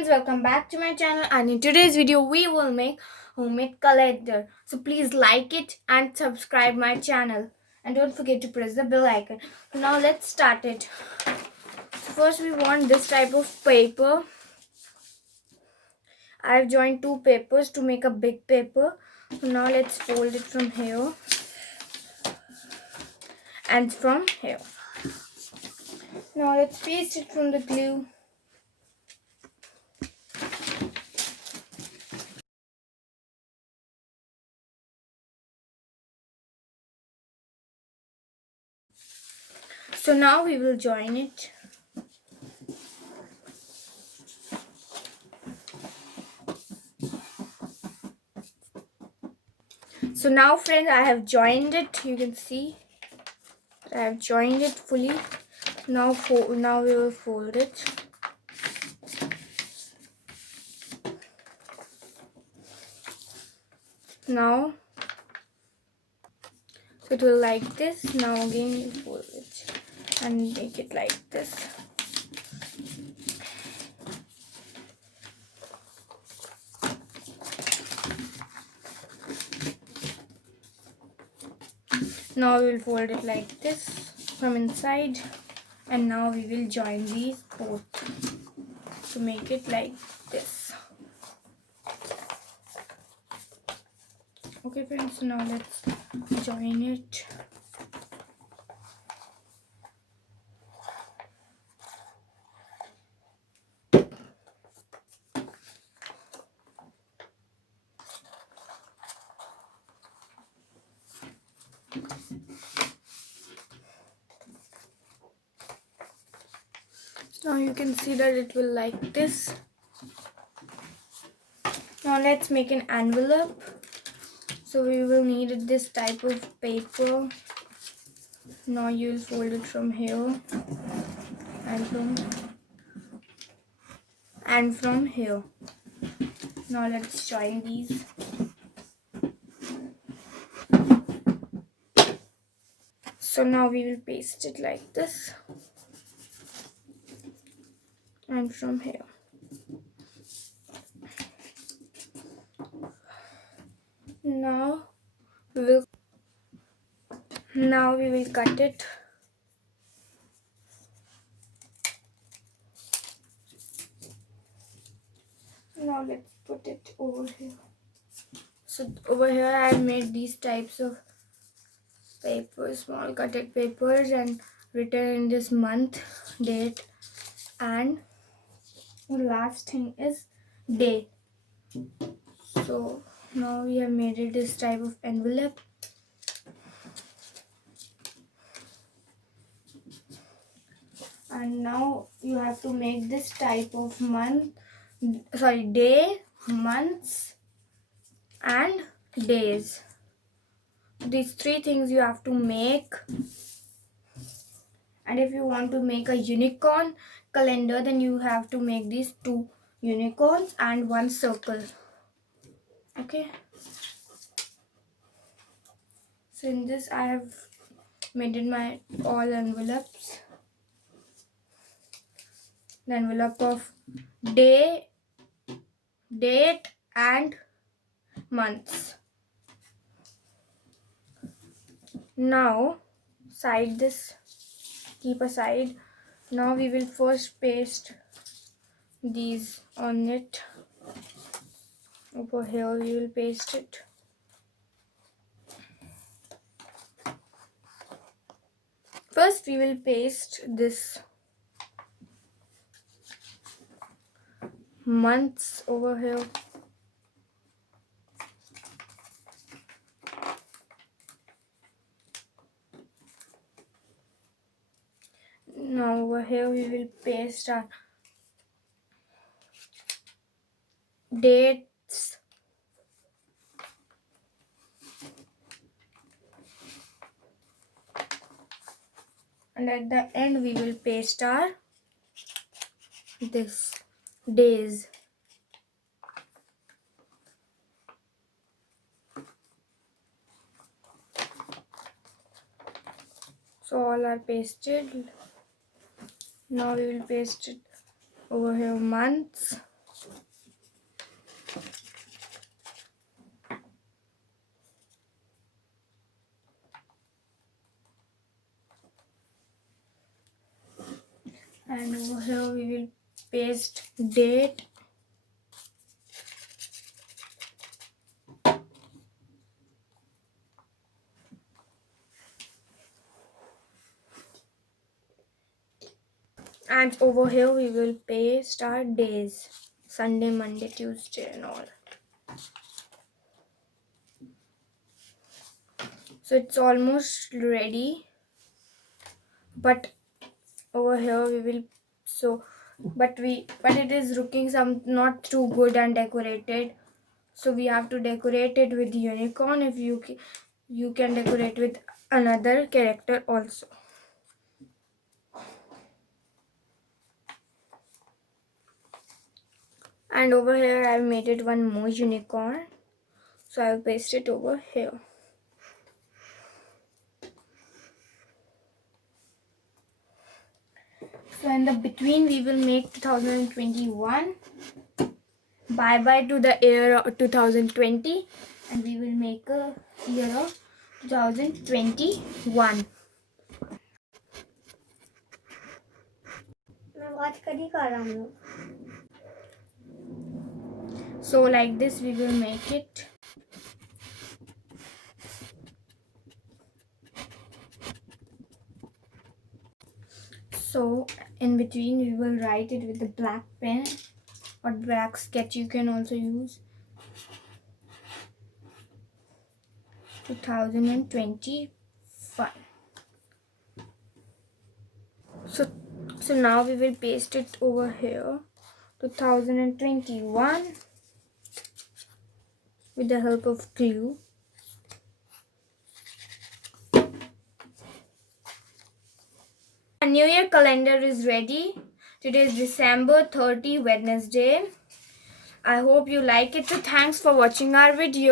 friends, welcome back to my channel, and in today's video we will make homemade calendar. So please like it and subscribe my channel, and don't forget to press the bell icon. So now let's start it. So first we want this type of paper. I've joined two papers to make a big paper. So now let's fold it from here and from here. Now let's paste it from the glue. So now we will join it. So now friends, I have joined it. You can see I have joined it fully. Now we will fold it. Now so it will like this. Now again you fold it and make it like this. Now we will fold it like this from inside, and now we will join these both to make it like this. Okay friends, so now let's join it. Now you can see that it will like this. Now let's make an envelope. So we will need this type of paper. Now you will fold it from here and from here. Now let's join these. So now we will paste it like this and from here. Now we will cut it. Now let's put it over here. So over here I have made these types of papers, small cutted papers, and written in this month, date, and the last thing is day. So now we have made it this type of envelope. And now you have to make this type of day, months, and days. These three things you have to make. And if you want to make a unicorn calendar, then you have to make these two unicorns and one circle. Okay. So in this I have made it my all envelopes. The envelope of day, date, and months. Now keep aside. Now we will first paste these on it. Over here we will paste it. First we will paste this months over here. Now over here we will paste our dates. And at the end we will paste our days. So all are pasted. Now we will paste it over here months. And over here we will paste date. And over here we will paste our days. Sunday, Monday, Tuesday and all. So it's almost ready. But over here we will but it is looking some not too good and decorated. So we have to decorate it with unicorn. If you can decorate with another character also. And over here I've made it one more unicorn. So I'll paste it over here. So in the between we will make 2021. Bye bye to the year of 2020. And we will make a year of 2021. So like this we will make it. So in between we will write it with the black pen or black sketch you can also use. 2025. So now we will paste it over here. 2021 with the help of glue. A New Year calendar is ready. Today is December 30, Wednesday. I hope you like it. So thanks for watching our video.